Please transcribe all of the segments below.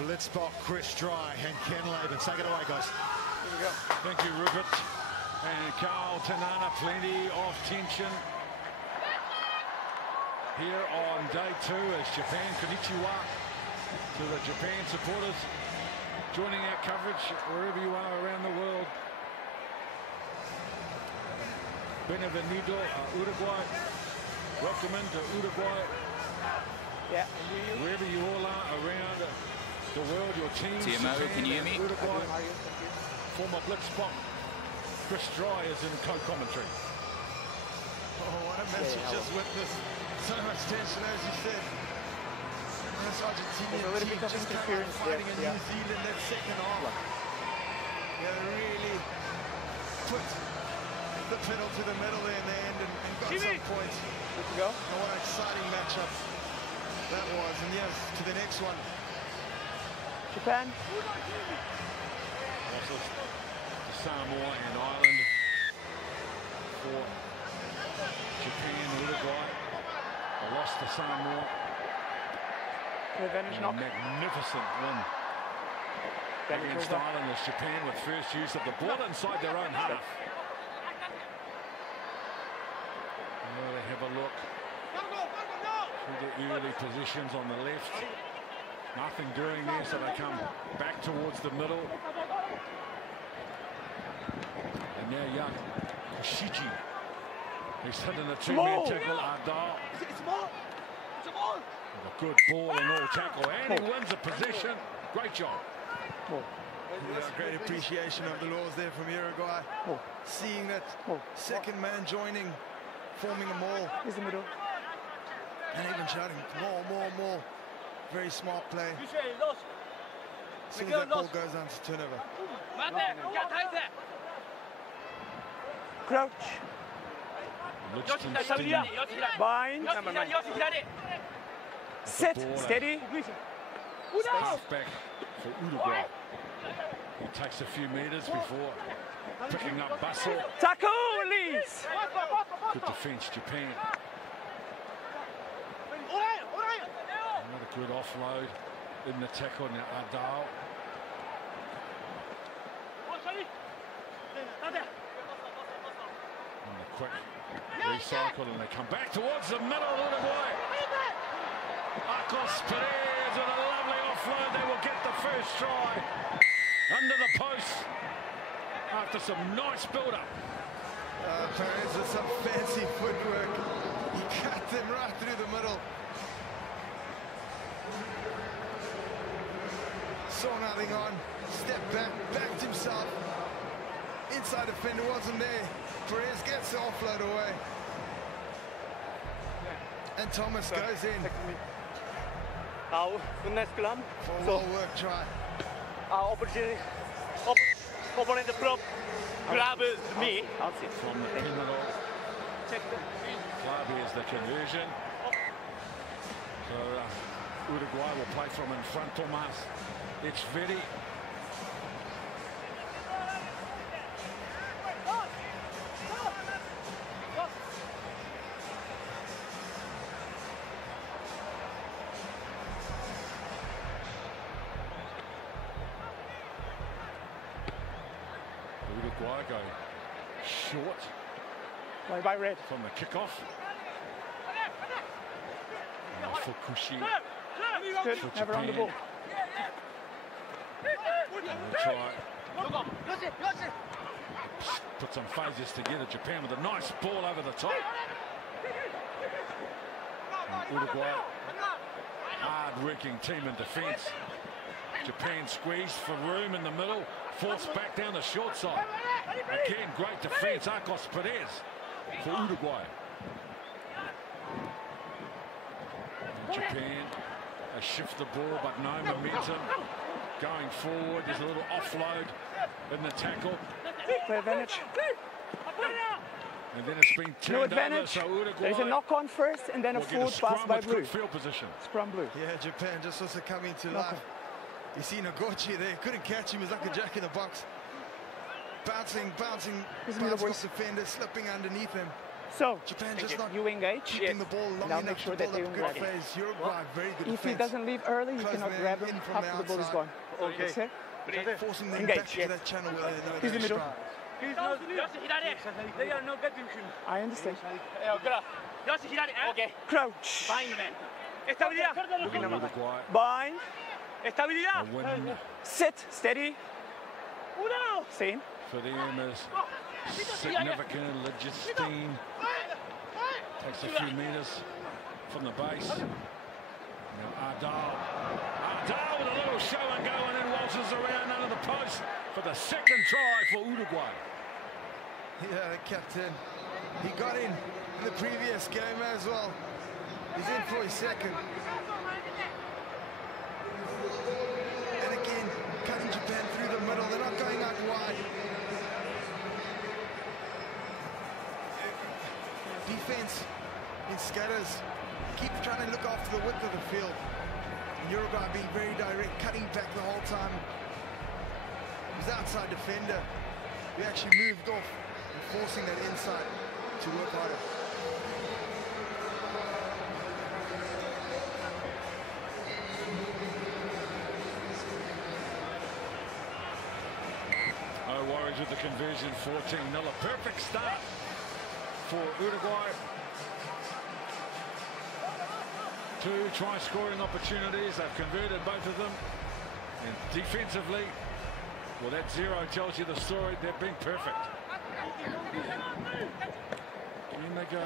Blitzbach, Chris Dry, and Ken Laban. Take it away, guys. Here we go. Thank you, Rupert. And Carl Tanana, plenty of tension here on day 2 as Japan, konnichiwa to the Japan supporters joining our coverage wherever you are around the world. Bienvenido Uruguay. Welcome into Uruguay. Yeah. Wherever you all are around the world, your teams. TMO, can you hear me? Uruguay. Former Blitzbach Chris Dry is in co-commentary. Oh, what a match you just witnessed. So much tension, as you said. This Argentinian team just came out fighting in New Zealand that second half. Yeah, they really put the pedal to the metal there in the end and got some points. Good to go. And what an exciting matchup that was. And yes, to the next one. Japan. Also to Samoa and Ireland for Japan, Uruguay. A loss to Samoa. Advantage knock. Magnificent win against Ireland as Japan with first use of the ball inside their own half. Well, they have a look through the early positions on the left. Nothing doing there, so they come back towards the middle. And now young Koshiji, he's hitting a two-man tackle. Ardao. It's a ball. It's a ball. A good ball and all tackle, and he wins the possession. Great job. Great appreciation of the laws there from Uruguay. Seeing that second man joining, forming a maul. Here's the middle. And even shouting, more. Very smart play. As soon as that ball goes on to turnover. Crouch. Bind. Sit. Steady. Halfback for Uruguay. He takes a few meters before picking up Basso. Tackle, release. Good defense, Japan. Another good offload in the tackle now, Ardao. And a quick recycle, and they come back towards the middle of Uruguay. Arco Pérez with a lovely offload. They will get the first try under the post after some nice build-up. Pérez with some fancy footwork. He cut them right through the middle. Saw nothing on. Stepped back, backed himself. Inside defender wasn't there. Pérez gets the offload away. And Tomás goes in. For a well-worked try. Opponent grab me. From the penalty. Club is the conversion. So Uruguay will play from in front. Tomás. Etcheverry. Uruguay go short. By red. From the kickoff. And for Kushi. Good. Never on the ball. And try. Put some phases together. Japan with a nice ball over the top. And Uruguay, hard-working team in defence. Japan squeezed for room in the middle, forced back down the short side. Again, great defence. Arco Pérez for Uruguay. And Japan, they shift the ball, but no momentum. Going forward, there's a little offload in the tackle. Play advantage. And then it's been turned No advantage. over, so Uruguay. There's a knock-on first, and then a forward pass by blue. Field position. Scrum blue. Yeah, Japan just also coming to life. You see Noguchi there, couldn't catch him. He's like a jack in the box. Bouncing off defender, slipping underneath him. So, Japan just not you engage, keeping the ball long and I'll enough make sure to that build they up don't a good grab it. phase. Uruguay, very good If he defense. doesn't leave early, you Close cannot man grab him in from after the ball is outside. gone. Okay. Okay? Forcing them Engage, back into that channel where they know He's they in the middle. strike. I understand. Okay. Crouch. Fine, man. Estabilidad. Uruguay. Bind. Estabilidad. A win Sit. Steady. Same. for them is significant. Lijtentein takes a few meters from the base. Now Ardao with a little show and go, and then waltzes around under the post for the second try for Uruguay. Yeah, the captain. He got in the previous game as well. He's in for his second. And again, cutting Japan through the middle. They're not going out wide. Defense in scatters. Keep trying to look after the width of the field. And Uruguay being very direct, cutting back the whole time. His outside defender, he actually moved off and forcing that inside to work harder. No worries with the conversion, 14-0. A perfect start for Uruguay. 2 try-scoring opportunities. They've converted both of them. And defensively, well, that 0 tells you the story. They've been perfect. And they go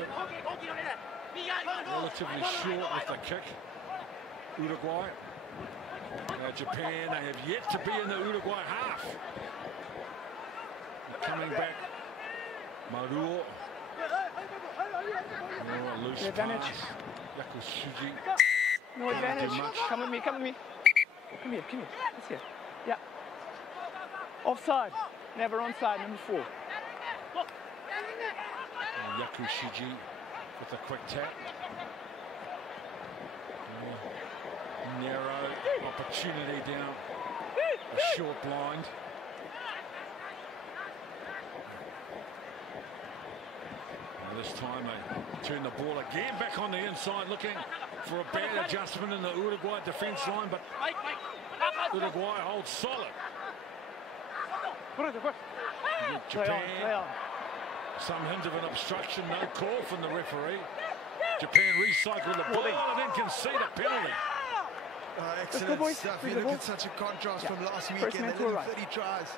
relatively short with the kick. Uruguay. Japan, they have yet to be in the Uruguay half. Coming back, Maruo. Oh, loose advantage. pass. Yakushuji. No advantage. much. Come with me, come with me. Come here, come here. Let's here. Yeah. Offside. Never onside, number 4. Yakushiji with a quick tap. Narrow opportunity down a short blind. And this time they turn the ball again back on the inside, looking for a bad adjustment in the Uruguay defense line, but Uruguay holds solid. Japan, some hint of an obstruction, no call from the referee. Japan recycle the ball and then concede a penalty. Excellent stuff. You look at such a contrast from last weekend. They did 30 tries.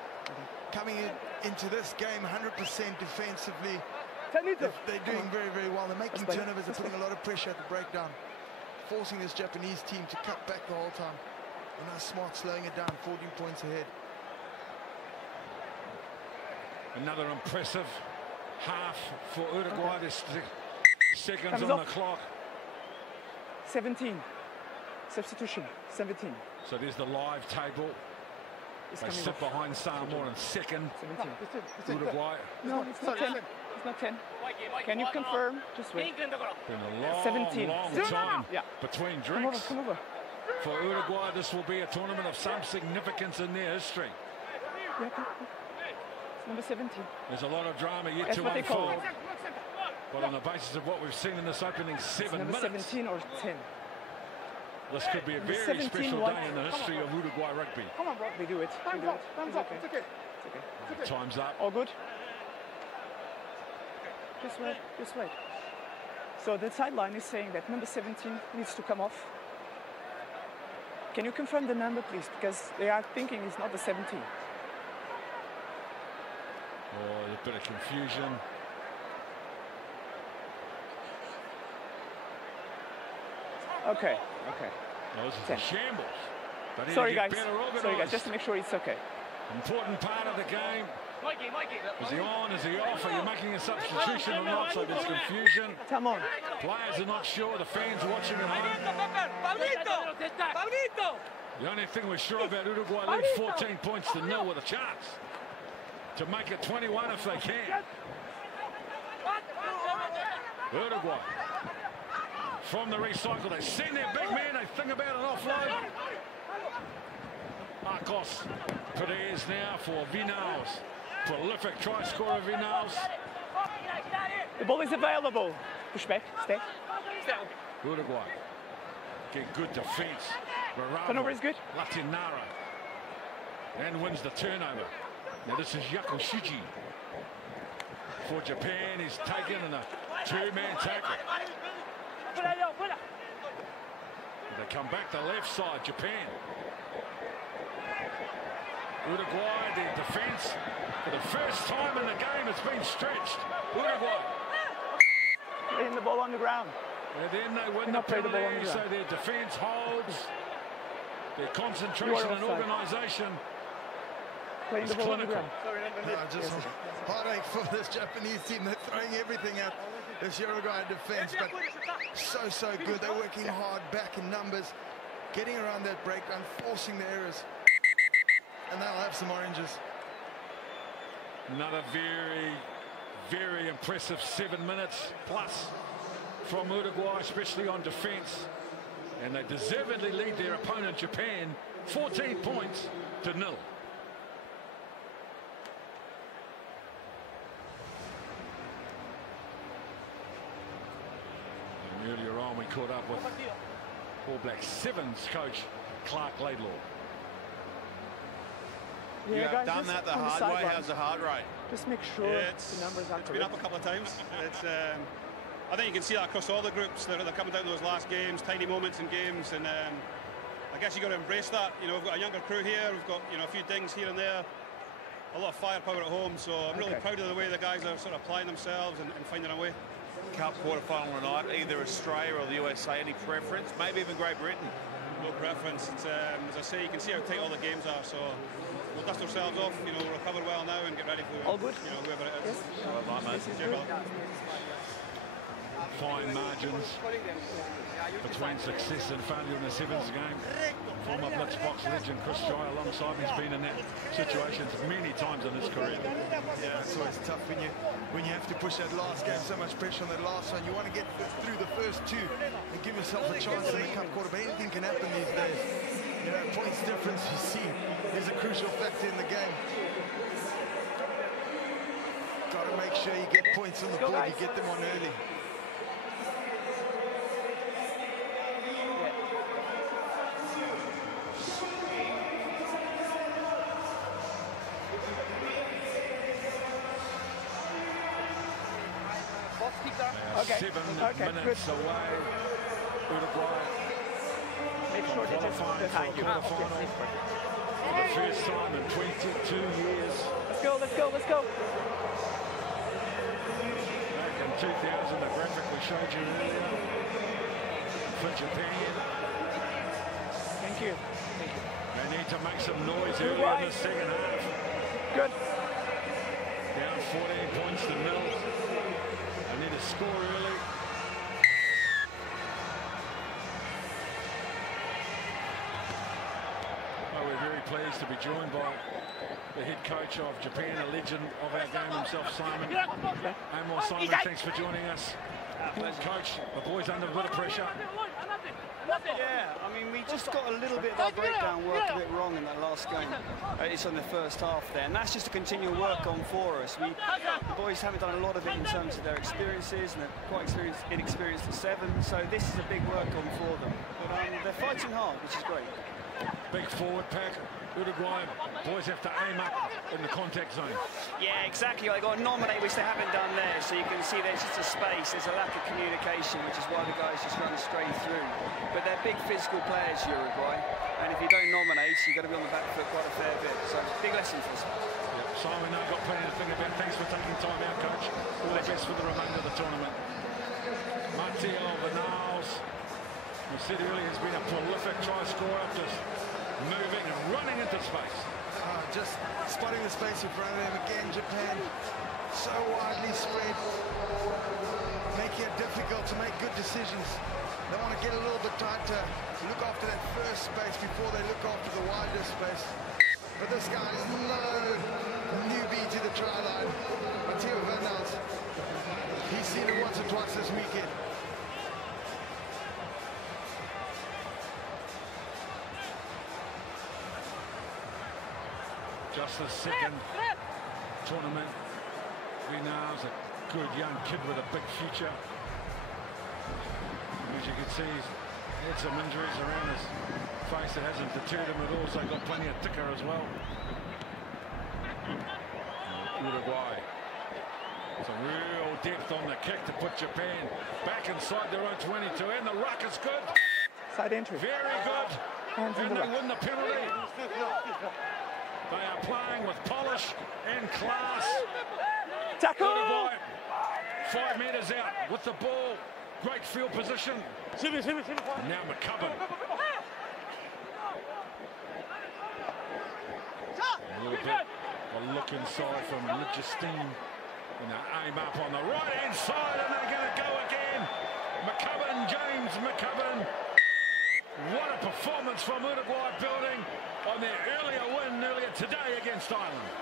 Coming into this game 100% defensively. They're doing very, very well. They're making turnovers. They're putting a lot of pressure at the breakdown, forcing this Japanese team to cut back the whole time. And that's smart, slowing it down, 14 points ahead. Another impressive half for Uruguay. There's seconds on the clock. 17. Substitution, 17. So there's the live table. They sit behind Samoa in second. 17. Uruguay. No, it's not 10. It's not 10. Can you confirm? Just wait. Been a long, 17. long time between drinks. Come over. For Uruguay, this will be a tournament of some significance in their history. Yeah, it's number 17. There's a lot of drama yet That's to what they call unfold. it. But on the basis of what we've seen in this opening 7 number minutes, 17 or 10. this could be a very special day in the history of Uruguay rugby. Come on, bro. We do it. We do it. It's okay. It's okay. Time's up. All good? Just wait. Just wait. So the sideline is saying that number 17 needs to come off. Can you confirm the number, please? Because they are thinking it's not the 17. Oh, a bit of confusion. Okay. Oh, this is a shambles. But Sorry, guys. Just to make sure it's okay. Important part of the game. Is he on? Is he off? Are you making a substitution or not? So there's confusion. Come on. Players are not sure. The fans are watching at home. The only thing we're sure about, Uruguay leads 14 points to 0 with a chance to make it 21 if they can. Uruguay from the recycle. They send their big man. They think about an offload. Arcos. Pérez now for Viñals. Prolific try scorer Viñals. The ball is available. Push back, stay. Uruguay get good defense. Turnover is good. Latinara. And wins the turnover. Now this is Yakushiji. For Japan, he's taken in a two-man tackle. They come back to left side, Japan. Uruguay, their defense, for the first time in the game, it's been stretched. Uruguay. Playing the ball on the ground. And then they win the penalty, so their defense holds. Their concentration and organisation. Playing the ball on the ground. Just heartache for this Japanese team. They're throwing everything at this Uruguay defense, but so good. They're working hard, back in numbers, getting around that breakdown, forcing the errors, and they'll have some oranges. Another very impressive 7 minutes plus from Uruguay, especially on defense, and they deservedly lead their opponent Japan 14 points to 0. Earlier on, we caught up with All Black Sevens coach Clark Laidlaw. Yeah, you have done that the hard way. How's the hard rate? Just make sure the numbers are correct. It's been up a couple of times. It's, I think you can see that across all the groups. They're coming down to those last games, tiny moments in games, and I guess you've got to embrace that. You know, we've got a younger crew here. We've got, you know, a few dings here and there. A lot of firepower at home, so I'm really proud of the way the guys are sort of applying themselves and finding a way. Cup quarter-final tonight, either Australia or the USA. Any preference? Maybe even Great Britain. No preference. It's, as I say, you can see how tight all the games are. So we'll dust ourselves off. You know, we'll recover well now and get ready for all good. You know, whoever it is. Yes. Fine margins between success and failure in the sevens game. Former Blitzbox legend Chris Jai alongside me has been in that situation many times in his career. Yeah, it's always tough when you have to push that last game, so much pressure on that last one. You want to get through the first two and give yourself a chance in the cup quarter, but anything can happen these days. You know, points difference, you see, is a crucial factor in the game. Got to make sure you get points on the board, you get them on early. Seven minutes away, Uruguay. Make sure they just behind you. For the first time in 22 years. Let's go. Back in 2000, the graphic we showed you earlier for Japan. Thank you. They need to make some noise early in the second half. Good. Down 14 points to 0. They need to score early. Well, we're very pleased to be joined by the head coach of Japan, a legend of our game himself, Simon. Amor, Simon, thanks for joining us. Coach, the boys under a bit of pressure. Yeah, I mean, we just got a little bit of our breakdown work a bit wrong in that last game. It's on the first half there, and that's just a continual work on for us. The boys haven't done a lot of it in terms of their experiences, and they're quite inexperienced at 7, so this is a big work on for them. But they're fighting hard, which is great. Big forward pack. Uruguay boys have to aim up in the contact zone. Yeah, exactly. They got to nominate, which they haven't done there. So you can see there's just a space. There's a lack of communication, which is why the guys just run straight through. But they're big physical players, Uruguay. And if you don't nominate, you've got to be on the back foot quite a fair bit. So big lesson for us. Yep. Simon, I've got plenty to think about. Thanks for taking time out, coach. All the best for the remainder of the tournament. Mateo Viñals, we said earlier, has been a prolific try scorer, just moving and running into space. Just spotting the space in front of him again. Japan so widely spread, making it difficult to make good decisions. They want to get a little bit tighter, look after that first space before they look after the wider space. But this guy is no newbie to the try line. Mateo Viñals, he's seen it once or twice this weekend. Just the second tournament. Viñals, a good young kid with a big future. As you can see, he's had some injuries around his face that hasn't deterred him at all, so got plenty of ticker as well. Uruguay. Some real depth on the kick to put Japan back inside their own 22, and the ruck is good. Side entry. Very good. And they win the penalty. They are playing with polish and class. Tackle! Uruguay, 5 metres out with the ball. Great field position. And now McCubbin. A little bit of a look inside from Lijtentein. And they aim up on the right-hand side, and they're going to go again. McCubbin, James McCubbin. What a performance from Uruguay, building on their earlier today against Ireland.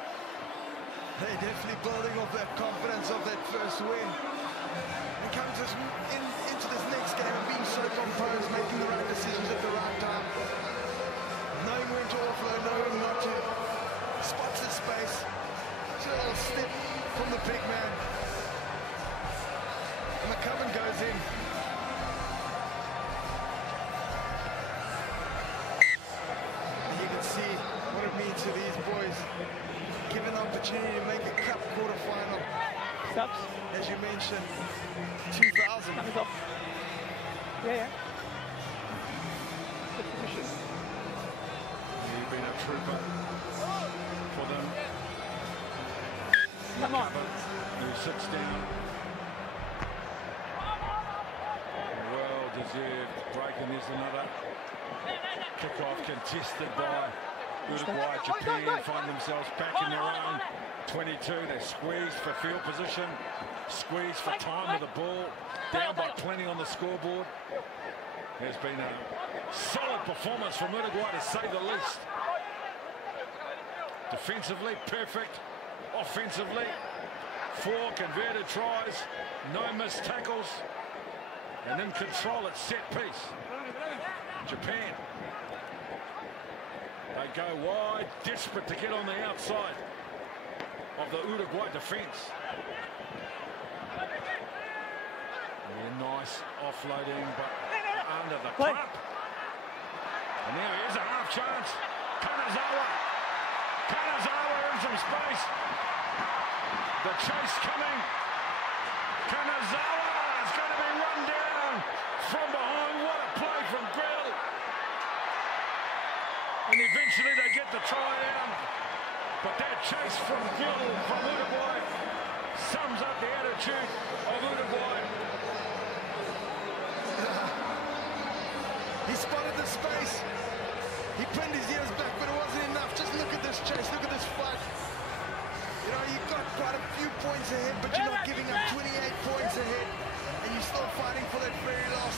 They're definitely building off that confidence of that first win. And comes into this next game and being so composed, making the right decisions at the right time. Knowing when to offload, knowing not to. Spots the space. Just a little step from the big man. And McCubbin goes in. And you can see what it means to these boys. Given the opportunity to make a cup quarter-final. Stops. As you mentioned, 2000. Thumbs up. Yeah. Good position. You've been a trooper for them. Come on. Who sits down. Well deserved break, and there's another kick-off contested by Uruguay. Japan find themselves back in their own 22. They squeezed for field position, squeezed for time with the ball, down by plenty on the scoreboard. There's been a solid performance from Uruguay, to say the least. Defensively, perfect. Offensively, 4 converted tries, no missed tackles, and in control at set piece. Japan. They go wide, desperate to get on the outside of the Uruguay defence. Nice offloading, but under the club. And now here's a half chance. Kanazawa in some space. The chase coming. Kanazawa is going to be run down from behind. What a play from Grille. And eventually they get the try out. But that chase from Grille from Uruguay sums up the attitude of Uruguay. He spotted the space. He pinned his ears back, but it wasn't enough. Just look at this chase, look at this fight. You know, you got quite a few points ahead, but you're not giving up 28 points ahead, and you're still fighting for that very last.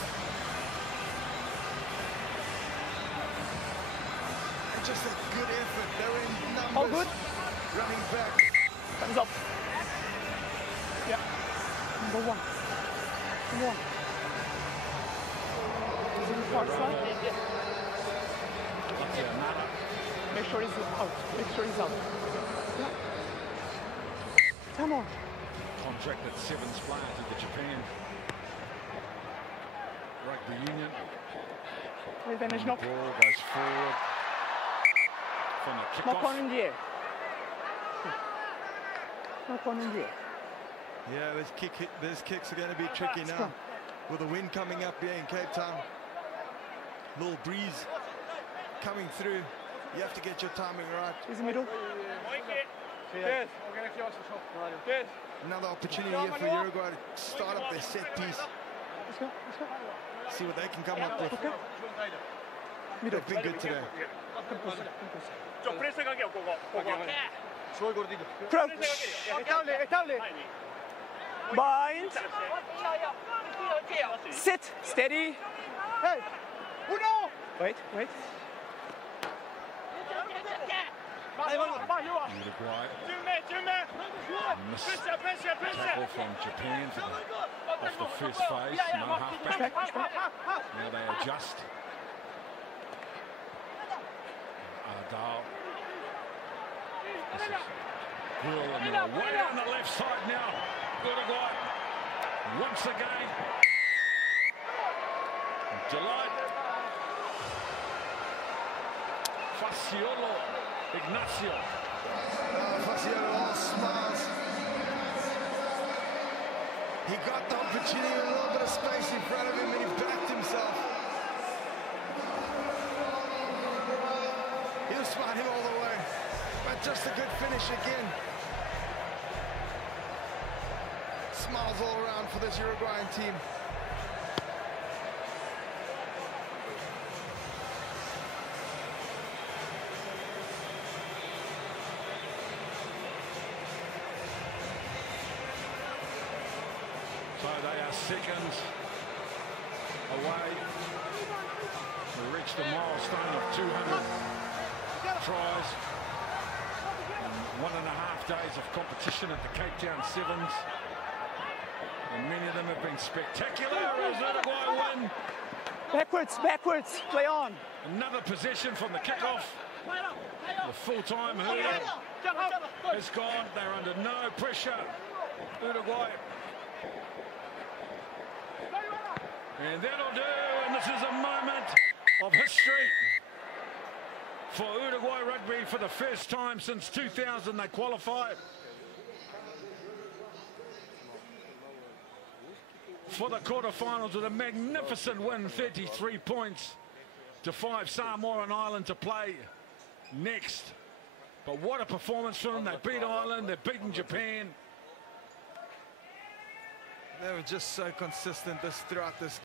And just a good effort. They were in numbers. All good. Running back. Thumbs up. Yeah. Number 1. Number 1. He's in the far side. Make sure he's out. Make sure he's out. Yeah. Come on. Contracted 7th player to the Japan Rugby Union. Advantage knock. Ball goes forward from the kickoff. Knock on in the air. Knock on in the air. Yeah, those kicks are going to be tricky now. With the wind coming up here in Cape Town. Little breeze coming through. You have to get your timing right. He's in the middle. Another opportunity here for Uruguay to start up their set piece. Let's go. See what they can come up with. Okay. They've been good today. Bind. Sit. Steady. Hey. Wait. Uruguay. Missed tackle from Japan off the first phase. No halfback. Now they adjust. Ardao. This is Grille, and they're way on the left side now. Uruguay once again. Delight. Facciolo Ignacio. Facciolo all smiles. He got the opportunity, a little bit of space in front of him, and he backed himself. He'll smart him all the way, but just a good finish again. Smiles all around for this Uruguayan team. So they are seconds away to reach the milestone of 200 tries in 1.5 days of competition at the Cape Town Sevens. And many of them have been spectacular as Uruguay win. Backwards, backwards, play on. Another possession from the kickoff. The full-time hooter is gone. They're under no pressure. Uruguay. And that'll do, and this is a moment of history for Uruguay rugby. For the first time since 2000 they qualified for the quarterfinals with a magnificent win, 33 points to 5. Samoa and Ireland to play next. But what a performance from them. They beat Ireland, they've beaten Japan. They were just so consistent throughout this